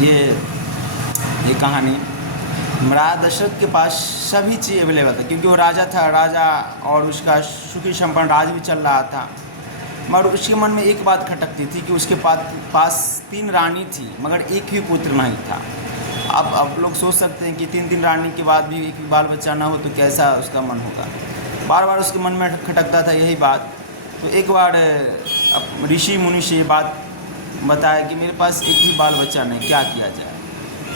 ये कहानी महाराज दशरथ के पास सभी चीज़ अवेलेबल था, क्योंकि वो राजा था, राजा और उसका सुखी संपन्न राज भी चल रहा था। मगर उसके मन में एक बात खटकती थी कि उसके पास 3 रानी थी, मगर एक भी पुत्र नहीं था। अब लोग सोच सकते हैं कि 3 रानी के बाद भी एक भी बाल बच्चा ना हो तो कैसा उसका मन होगा। बार बार उसके मन में खटकता था यही बात। तो एक बार ऋषि मुनि से ये बात बताया कि मेरे पास एक भी बाल बच्चा नहीं, क्या किया जाए।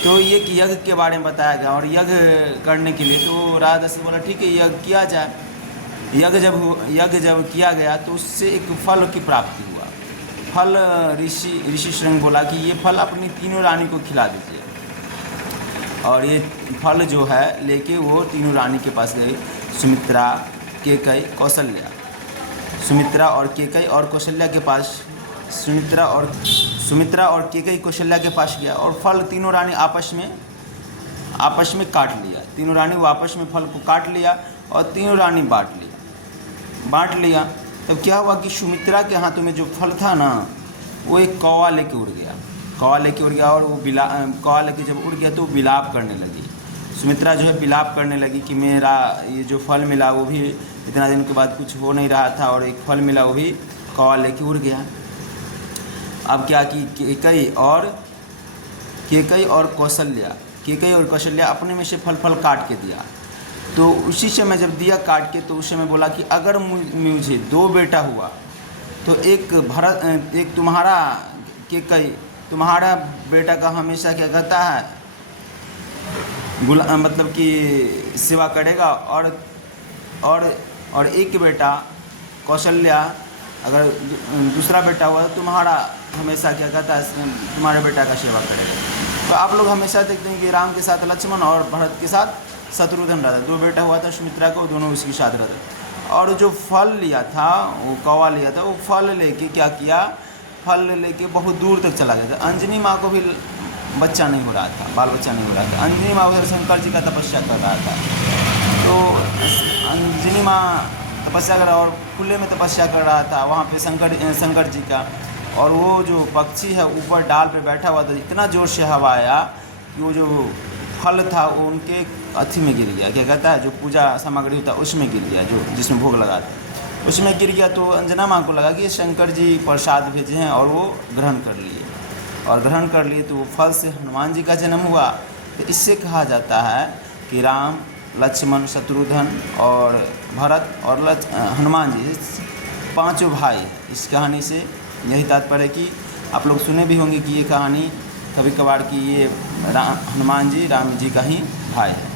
तो ये कि यज्ञ के बारे में बताया गया, और यज्ञ करने के लिए तो राजा दशरथ बोला ठीक है यज्ञ किया जाए। यज्ञ जब किया गया तो उससे एक फल की प्राप्ति हुआ। फल ऋषि श्रृंग बोला कि ये फल अपनी 3 रानी को खिला दीजिए। और ये फल जो है लेके वो 3 रानी के पास गए, सुमित्रा, कैकेयी, कौशल्या। सुमित्रा और कैकेयी और कौशल्या के पास सुमित्रा और कैकेयी कौशल्या के पास गया, और फल 3 रानी आपस में काट लिया। 3 रानी वो आपस में फल को काट लिया और 3 रानी बांट लिया। तब क्या हुआ कि सुमित्रा के हाथों में जो फल था ना, वो एक कौवा लेके उड़ गया। और वो कौवा लेके जब उड़ गया तो विलाप करने लगी। सुमित्रा जो है विलाप करने लगी कि मेरा ये जो फल मिला वो भी इतना दिन के बाद कुछ हो नहीं रहा था, और एक फल मिला वो भी कौवा लेके उड़ गया। अब क्या कि कैकेयी और कौशल्या अपने में से फल काट के दिया। तो उसी समय जब दिया काट के, तो उस समय बोला कि अगर मुझे 2 बेटा हुआ तो एक तुम्हारा कैकेयी, तुम्हारा बेटा का हमेशा क्या कहता है मतलब कि सेवा करेगा, और एक बेटा कौशल्या, अगर दूसरा बेटा हुआ तो तुम्हारा हमेशा क्या कहता है तुम्हारे बेटा का सेवा करेगा। तो आप लोग हमेशा देखते हैं कि राम के साथ लक्ष्मण और भरत के साथ शत्रुघ्न रहता। 2 बेटा हुआ था सुमित्रा को, दोनों उसके साथ रहते। और जो फल लिया था, वो कौवा लिया था, वो फल लेके क्या किया, फल लेके बहुत दूर तक चला गया था। अंजनी माँ को भी बच्चा नहीं हो रहा था, बाल बच्चा नहीं हो रहा था। अंजनी माँ उधर शंकर जी का तपस्या कर रहा था। तो अंजनी माँ तपस्या कर रहा, और खुले में तपस्या कर रहा था वहाँ पे शंकर जी का। और वो जो पक्षी है ऊपर डाल पे बैठा हुआ था, इतना ज़ोर से हवा आया कि वो जो फल था वो उनके अथी में गिर गया, क्या कहता है जो पूजा सामग्री होता है उसमें गिर गया, जो जिसमें भोग लगा था उसमें गिर गया। तो अंजना माँ को लगा कि शंकर जी प्रसाद भेजे हैं, और वो ग्रहण कर लिए। तो वो फल से हनुमान जी का जन्म हुआ। तो इससे कहा जाता है कि राम, लक्ष्मण, शत्रुघ्न और भरत और हनुमान जी 5 भाई हैं। इस कहानी से यही तात्पर्य कि आप लोग सुने भी होंगे कि ये कहानी कभी कभार कि ये हनुमान जी राम जी का ही भाई है।